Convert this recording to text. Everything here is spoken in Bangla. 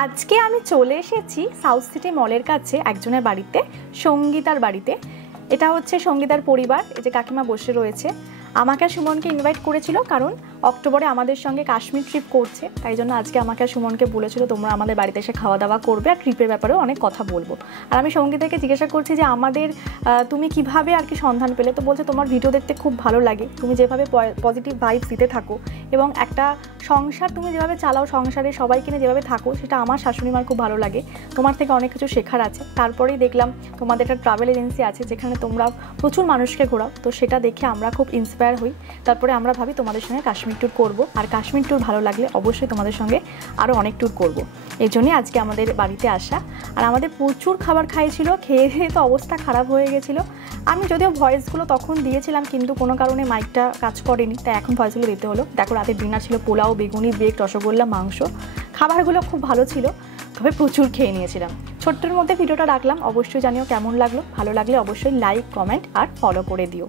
আজকে আমি চলে এসেছি সাউথ সিটি মলের কাছে একজনের বাড়িতে, সঙ্গীতার বাড়িতে। এটা হচ্ছে সঙ্গীতার পরিবার। এই যে কাকিমা বসে রয়েছে। আমাকে আর সুমনকে ইনভাইট করেছিল কারণ অক্টোবরে আমাদের সঙ্গে কাশ্মীর ট্রিপ করছে, তাই জন্য আজকে আমাকে আর সুমনকে বলেছিল তোমরা আমাদের বাড়িতে এসে খাওয়া দাওয়া করবে আর ট্রিপের ব্যাপারেও অনেক কথা বলবো। আর আমি সঙ্গীতাকে জিজ্ঞাসা করছি যে আমাদের তুমি কিভাবে আর কি সন্ধান পেলে। তো বলছে তোমার ভিডিও দেখতে খুব ভালো লাগে, তুমি যেভাবে পজিটিভ ভাইবস দিতে থাকো এবং একটা সংসার তুমি যেভাবে চালাও, সংসারে সবাইকে নিয়ে যেভাবে থাকো, সেটা আমার শাশুড়ি মার খুব ভালো লাগে। তোমার থেকে অনেক কিছু শেখার আছে। তারপরেই দেখলাম তোমাদের একটা ট্রাভেল এজেন্সি আছে যেখানে তোমরা প্রচুর মানুষকে ঘোরাও, তো সেটা দেখে আমরা খুব ইন্সপায়ার হই। তারপরে আমরা ভাবি তোমাদের সঙ্গে কাশ্মীর ট্যুর করবো, আর কাশ্মীর ট্যুর ভালো লাগলে অবশ্যই তোমাদের সঙ্গে আরও অনেক ট্যুর করব। এই জন্যই আজকে আমাদের বাড়িতে আসা। আর আমাদের প্রচুর খাবার খাইছিল, খেয়ে খেয়ে তো অবস্থা খারাপ হয়ে গেছিলো। আমি যদিও ভয়েসগুলো তখন দিয়েছিলাম কিন্তু কোনো কারণে মাইকটা কাজ করেনি, তাই এখন ভয়েসগুলো দিতে হলো। দেখো রাতের ডিনার ছিল পোলাও, বেগুনি, বেক, রসগোল্লা, মাংস। খাবারগুলো খুব ভালো ছিল, তবে প্রচুর খেয়ে নিয়েছিলাম। ছোট্টর মধ্যে ভিডিওটা রাখলাম, অবশ্যই জানিও কেমন লাগলো। ভালো লাগলে অবশ্যই লাইক, কমেন্ট আর ফলো করে দিও।